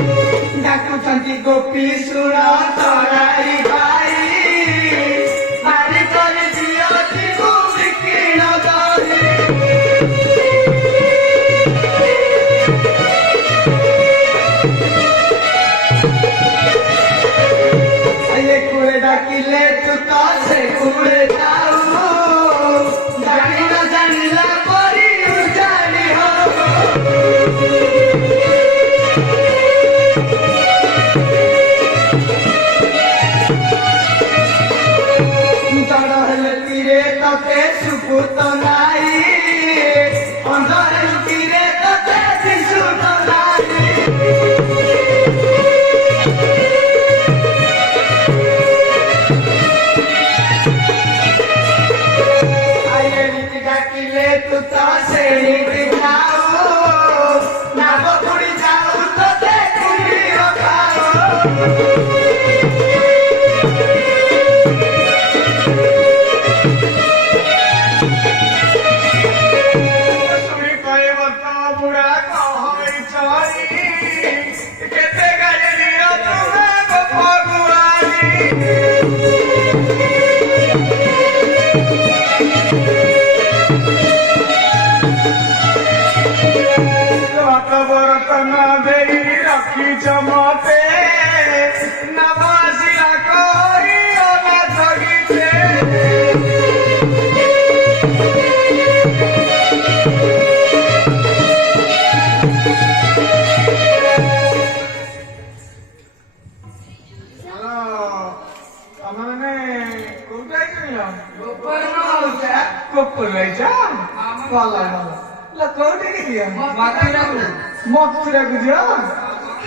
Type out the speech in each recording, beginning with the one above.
डाकुचंती गोपी सुना तराई भाई मारी कर दियो तिगु बिकिन दही ये कुड़े डाकिले तू तो से कुड़े जाऊ जानी ना जानिला परी जानी हो तीरे तके सुपुत नाई अंधरे तीरे तके दिसुत नाई आये नीति डाकिले तू तो से नीति जाओ ना बकुड़ी जाओ तो देखुड़ी रखाओ चमते नवासिया कोई ओला जगिते मथुरा को जा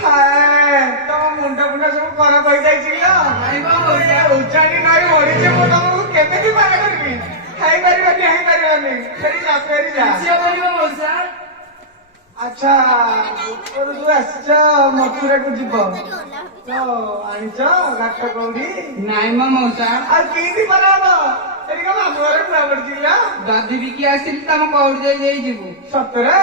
हाय तम मुंडा मुंडा सब खराब हो जाइछिलो उचानी नई ओडिचे मो तुमको केमेति पार करबी हाय परिवानी फेरी जा किछो करिवो मौसा अच्छा ऊपर जो आछा मथुरा को जीव तो आनिछ गाट कौड़ी नाई मौसा आ कीति बनाबो एरी का मामुरे पुरा पड़जिला दादी भी की आसिल तम कौड़ी जाई जाई जीवु सतरे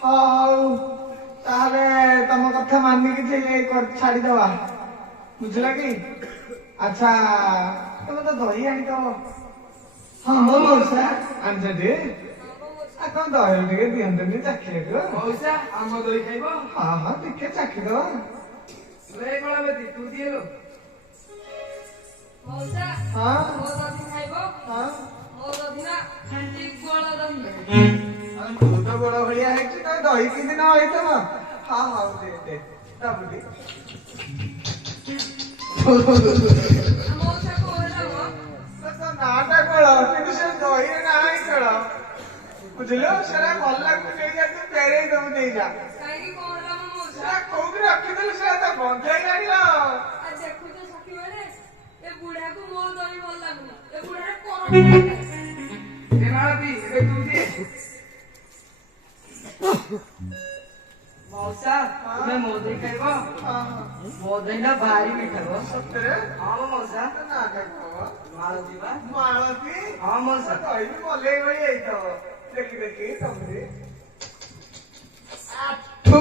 हाउ ताले तम कथा मानिकी जे छाड़ीदवा बुझला कि अच्छा तुम तो दही आनी तो हाँ मौसा आनछे आ कौन दही टे दिहंतनी चाखिया मौसा आम दही खाइब हाँ हाँ टिके चाखिदवा रे कलावती तू दिएलो मौसा हाँ मो दही खाइब हाँ मो दही ना खांटी गोला दही तू तो बड़ा बढ़िया है कि दही कि दिन आई तो हाँ हाँ दे तब दे मौसा को तो नाटा कोला कि से दही ना आई कोला बुझलो सेरा भल लाग ले जा तू पेरे दम दे जा काई की कोला मौसा कोक रखि देले से त बंधाई लागिला आ देखु तो सखी माने ए बुढ़ा को मो दही भल लागु ए बुढ़ा कोन ए माती ए तू दे मौसा तुम्हें मोदी खाइबो मोदी ना भारी मीठा हो सतरे हां मौसा ना खाइबो मालती हां मौसा कहि बोले होई आई तो देखि तमरे थू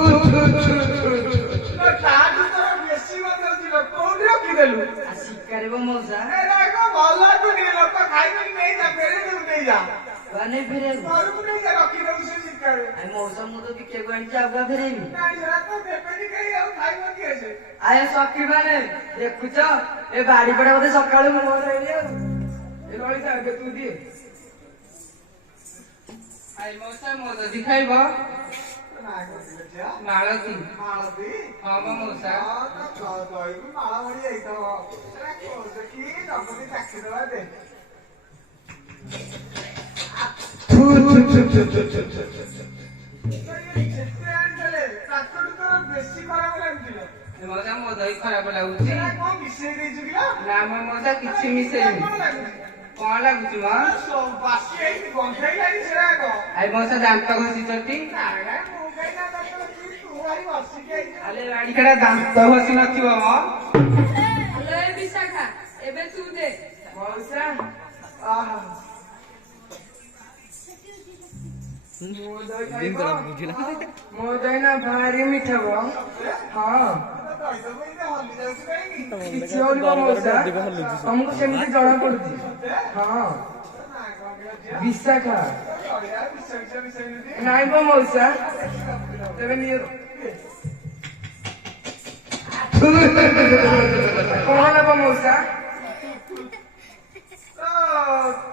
ताडू तो बेसी मत दिलो कोन रखि देलु आ शिकारेबो मौसा ए राको भला को नि लोक खाइबे नहीं जा फेरे दे नहीं जा वाने फेरे मारू को नहीं जा रखि देलु से शिकारे आ मौसा मु तो बिके गणी जाबा फेरे नहीं जरा तो देबेनी कहि आ खाइबो कि से आया सखी माने देखुछ ए बाड़ी पड़ा बोते सकाळु मो रहली ए रोली जा के तू दे आई मौसा मो तो दिखाइबो मालती हाँ मौसा तो दही भी माला भरी जाइतो देखी दबनी चाखी दवा दे बेसी खराब लाଗୁଥିଲା मौसा मो दही खराब लाଗୁଛି कौन मिसेई देछु किला ना मौसा किछि मिसेई कौन लाଗୁଛି म बासी आई गंधाई लागी सेरा को आई मौसा दांत घसी चटी ना अरे गाड़ी कड़ा दांत घसी नथिबो म ले विशाखा एबे तू दे मौसा आहा ମୋ ଦହି ନା ଭାରି ମିଠା ହଁ କିଛି ହଉନି ମଉସା ତମକୁ ସେମିତି ଜଣା ପଡୁଛି ହଁ ବିଶାଖା ନାଇଁ ବା ମଉସା ତେବେ ନିଅ କଣ ନେବ ମଉସା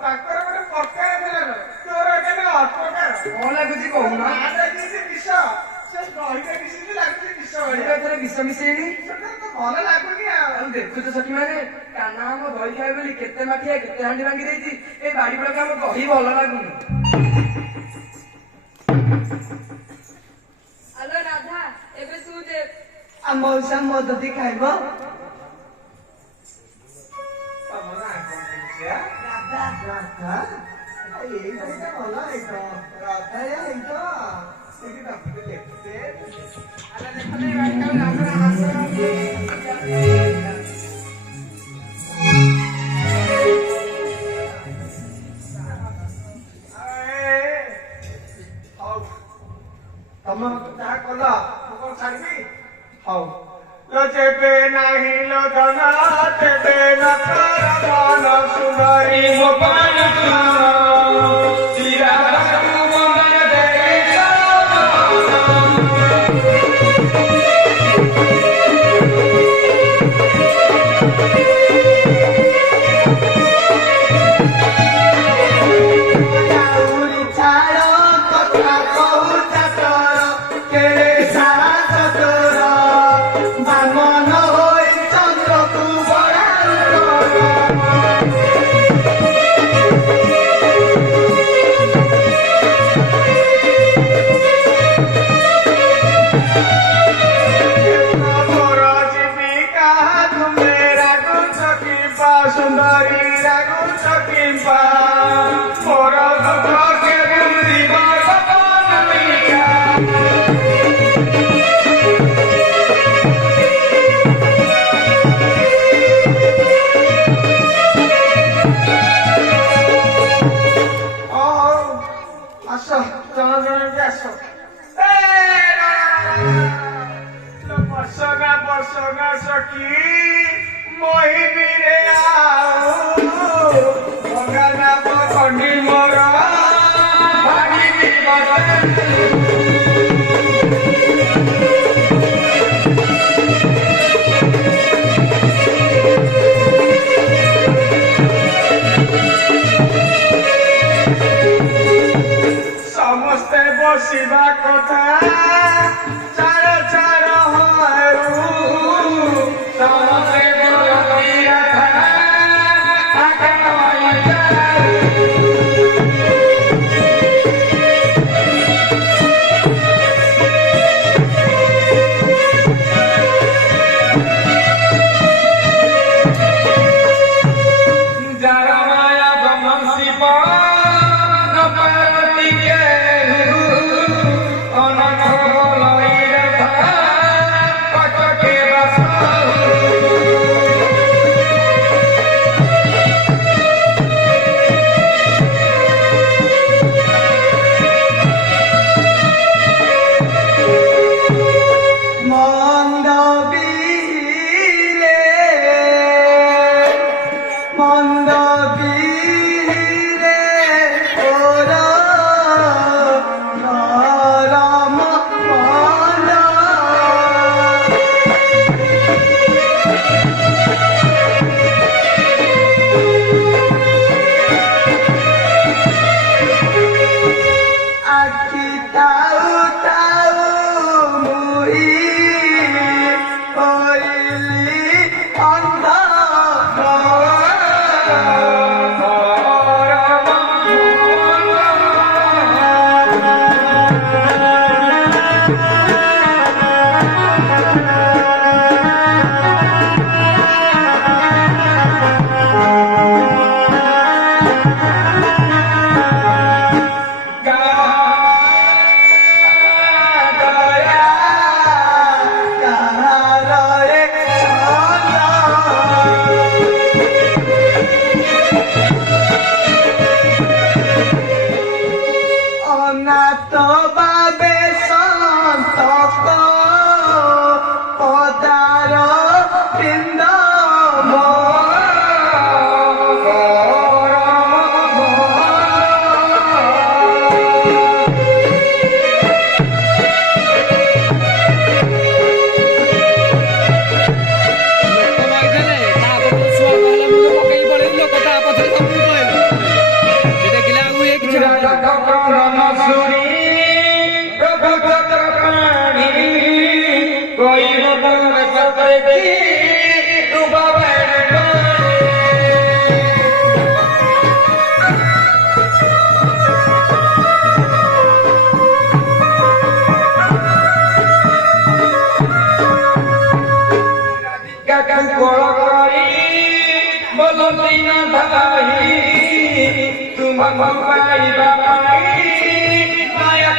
ତାଙ୍କର ଗୋଟେ ପକାର ଥିଲା ତୋର କେତେ ଅପକାର କଣ ଲାଗୁଛି କହୁନ ବିଷ ମିଶେଇନି ଭଲ ଲାଗୁନି ଆଉ ଦେଖୁଛ ସଖୀ ମାନେ କାହ୍ନା ଆମ ଦହି ଖାଇବେ ବୋଲି କେତେ ମାଠିଆ କେତେ ହାଣ୍ଡି ଭାଙ୍ଗି ଦେଇଛି ଏ ବାଡି ଗୁଡାକ ଆମ ଦହି ଭଲ ଲାଗୁନି ଆଲୋ ରାଧା ଏବେ ତୁ ଦେ ମଉସା ମୋ ଦହି ଖାଇବ ତମ ଯାହା କଲ ମୁଁ କଣ ଛାଡିବି ହଉ ଯେବେ ନାହିଁ ଲୋ ଧନ ତେବେ ନର ମନ ସୁନ୍ଦରୀ ମୋ सुंदरी रागु चकिंपा मोर दुख के बुद्धि भगवान मिया आस जन जन के आस बसगा सखी मोहिनी रे भगना पखंडी मोर भागिनी समस्ते बसिबा कथा चार चार हरु समस्ते बसिया था देखी तू बैठ बोलो तीन भाई तुम भाई बाबाई माया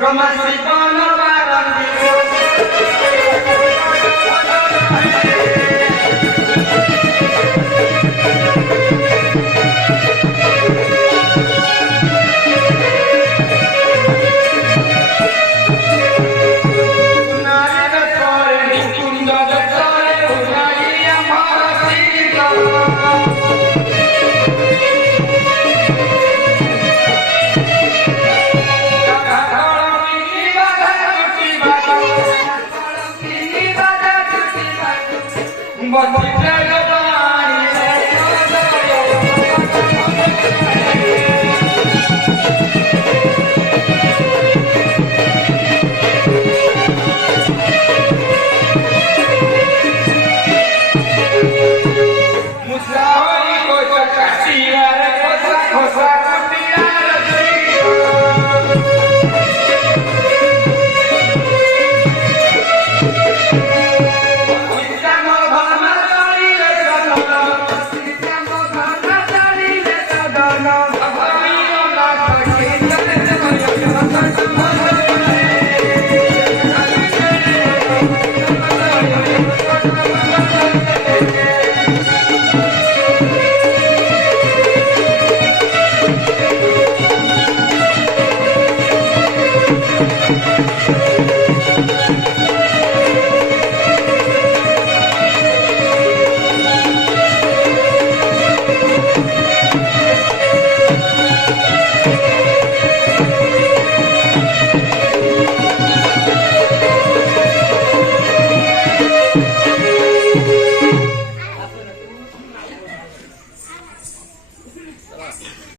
Romance